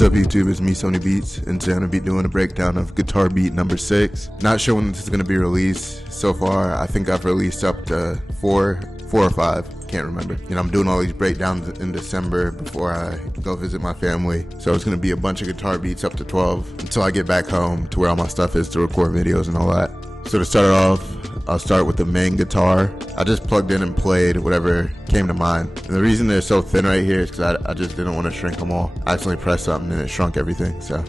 What's up YouTube, it's me Sony Beats, and today I'm going to be doing a breakdown of guitar beat number 6. Not sure when this is going to be released. So far, I think I've released up to 4 or 5, can't remember. You know, I'm doing all these breakdowns in December before I go visit my family. So it's going to be a bunch of guitar beats up to 12 until I get back home to where all my stuff is to record videos and all that. So to start off, I'll start with the main guitar. I just plugged in and played whatever came to mind. And the reason they're so thin right here is because I just didn't want to shrink them all. I accidentally pressed something and it shrunk everything, so.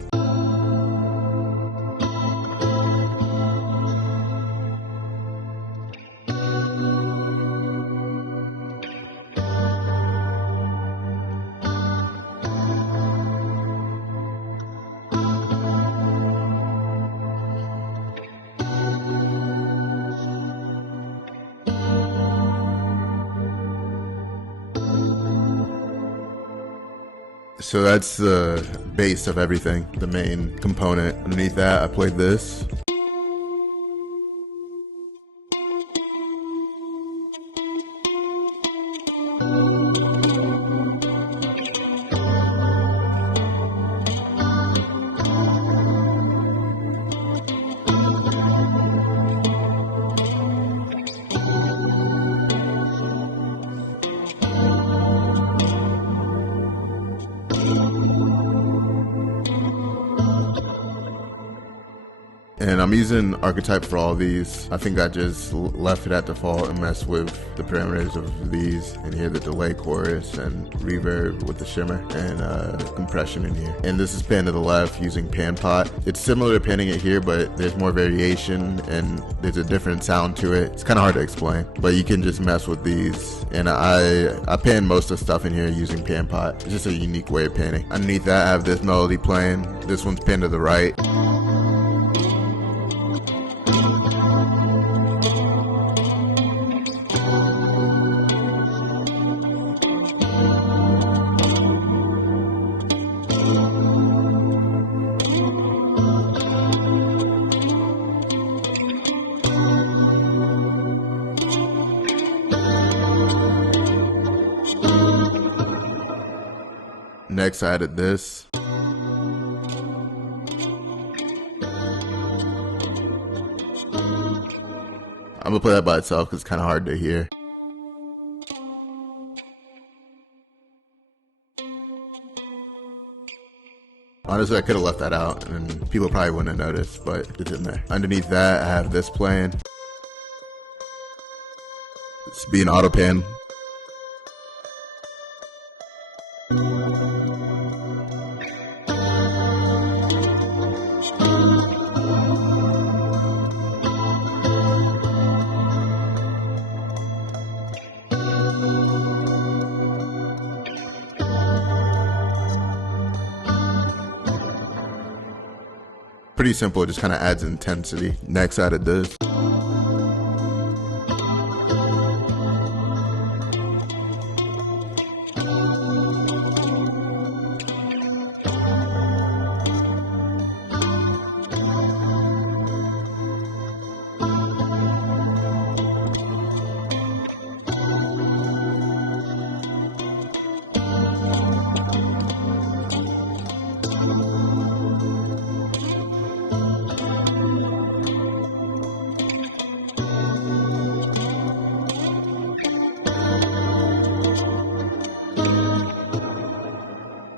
So that's the base of everything, the main component. Underneath that, I played this. And I'm using archetype for all these. I think I just left it at default and messed with the parameters of these. And here the delay chorus and reverb with the shimmer and compression in here. And this is pan to the left using pan pot. It's similar to panning it here, but there's more variation and there's a different sound to it. It's kind of hard to explain, but you can just mess with these. And I pan most of the stuff in here using pan pot. It's just a unique way of panning. Underneath that, I have this melody playing. This one's panned to the right. Next, I added this. I'm gonna play that by itself because it's kind of hard to hear. Honestly, I could have left that out and people probably wouldn't have noticed, but it's in there. Underneath that, I have this playing. It's being auto pan. Pretty simple, it just kind of adds intensity. Next, I added this.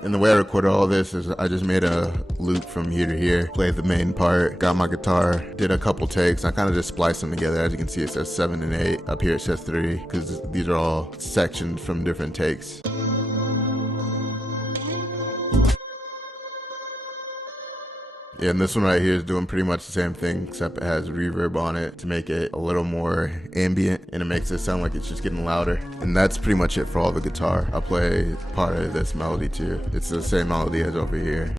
And the way I recorded all this is I just made a loop from here to here, played the main part, got my guitar, did a couple takes. I kind of just spliced them together. As you can see, it says 7 and 8. Up here it says 3 because these are all sections from different takes. Yeah, and this one right here is doing pretty much the same thing, except it has reverb on it to make it a little more ambient, and it makes it sound like it's just getting louder. And that's pretty much it for all the guitar. I'll play part of this melody too. It's the same melody as over here.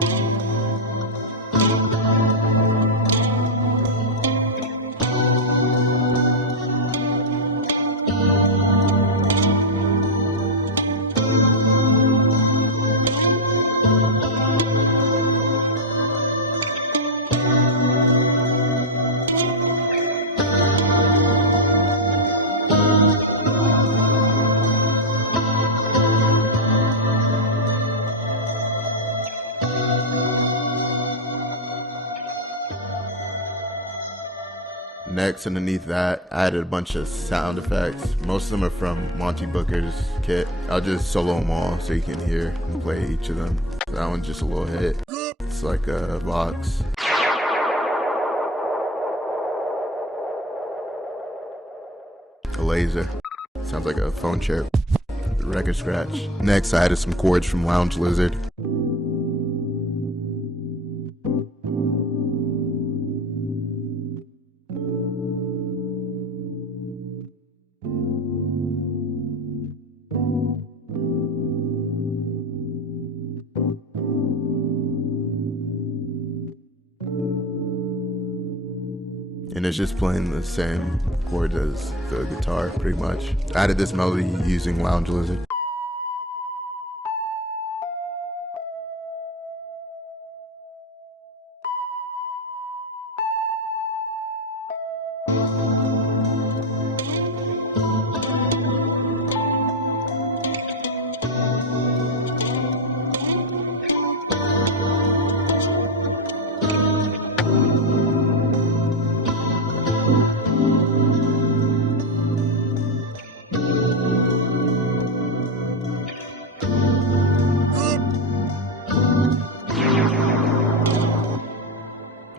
Next, underneath that, I added a bunch of sound effects. Most of them are from Monty Booker's kit. I'll just solo them all so you can hear and play each of them. That one's just a little hit. It's like a Vox. A laser. Sounds like a phone chirp. Record scratch. Next, I added some chords from Lounge Lizard. And it's just playing the same chords as the guitar, pretty much. I added this melody using Lounge Lizard.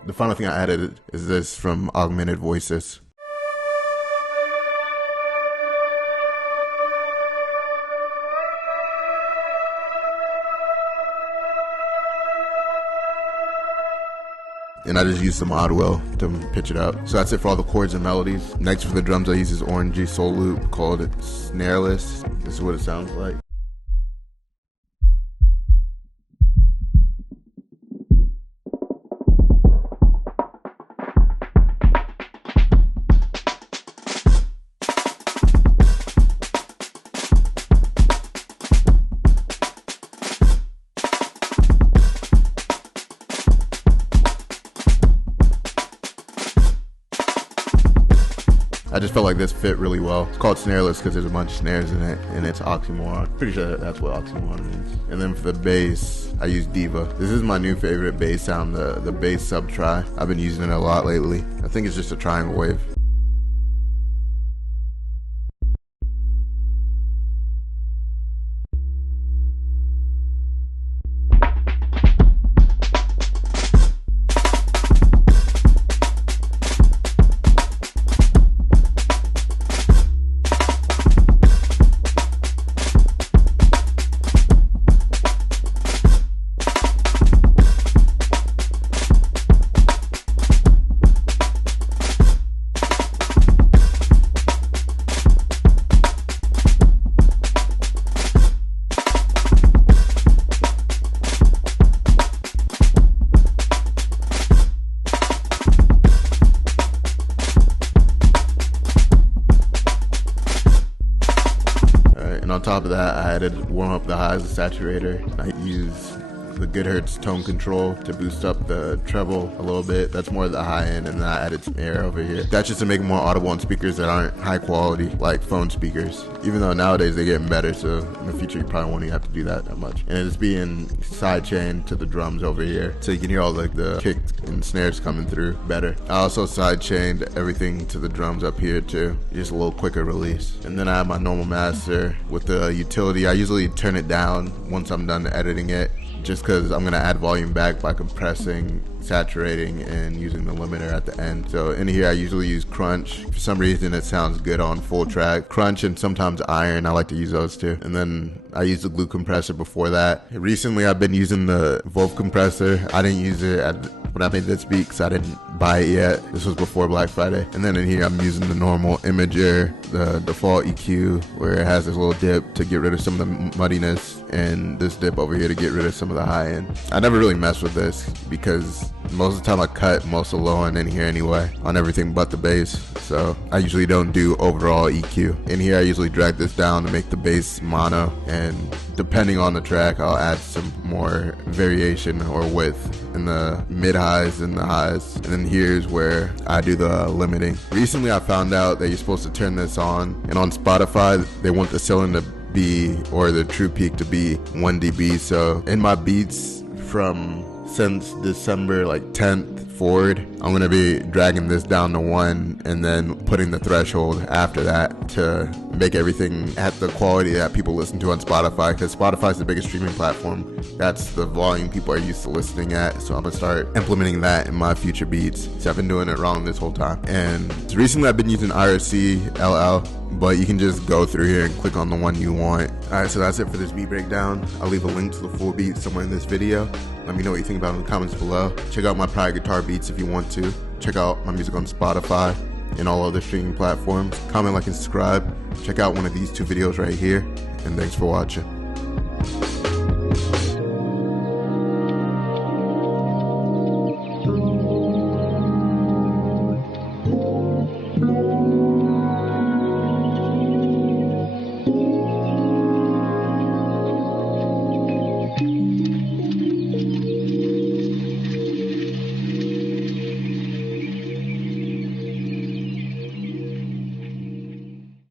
The final thing I added is this from Augmented Voices. And I just used some Oddwell to pitch it up. So that's it for all the chords and melodies. Next for the drums, I use this orangey soul loop called Snareless. This is what it sounds like. I just felt like this fit really well. It's called Snareless because there's a bunch of snares in it, and it's oxymoron. Pretty sure that's what oxymoron means. And then for the bass, I use Diva. This is my new favorite bass sound, the bass sub-tri. I've been using it a lot lately. I think it's just a triangle wave. And on top of that, I added warm up the highs with saturator. I use the GoodHertz tone control to boost up the treble a little bit. That's more of the high end, and then I added some air over here. That's just to make it more audible on speakers that aren't high quality, like phone speakers. Even though nowadays they're getting better, so in the future you probably won't even have to do that much. And it's being sidechained to the drums over here, so you can hear all the kick and snares coming through better. I also sidechained everything to the drums up here too, just a little quicker release. And then I have my normal master with the utility. I usually turn it down once I'm done editing it, just because I'm going to add volume back by compressing, saturating, and using the limiter at the end. So in here I usually use Crunch. For some reason it sounds good on full track. Crunch and sometimes Iron, I like to use those too. And then I used the glue compressor before that. Recently I've been using the Wolf compressor. I didn't use it when I made this beat because I didn't buy it yet. This was before Black Friday. And then in here I'm using the normal Imager, the default EQ, where it has this little dip to get rid of some of the muddiness, and this dip over here to get rid of some of the high end. I never really mess with this because most of the time I cut most of the low end in here anyway on everything but the bass, so I usually don't do overall EQ. In here I usually drag this down to make the bass mono, and depending on the track I'll add some more variation or width in the mid highs and the highs. And then here's where I do the limiting. Recently I found out that you're supposed to turn this on, and on Spotify they want the ceiling to be, or the true peak to be 1 dB. So in my beats from since December 10th, forward, I'm going to be dragging this down to 1 and then putting the threshold after that to make everything at the quality that people listen to on Spotify, because Spotify is the biggest streaming platform. That's the volume people are used to listening at. So I'm going to start implementing that in my future beats. So I've been doing it wrong this whole time. And recently I've been using IRC LL, but you can just go through here and click on the one you want. Alright, so that's it for this beat breakdown. I'll leave a link to the full beat somewhere in this video. Let me know what you think about it in the comments below. Check out my private guitar beats if you want to. Check out my music on Spotify and all other streaming platforms. Comment, like, and subscribe. Check out one of these 2 videos right here. And thanks for watching.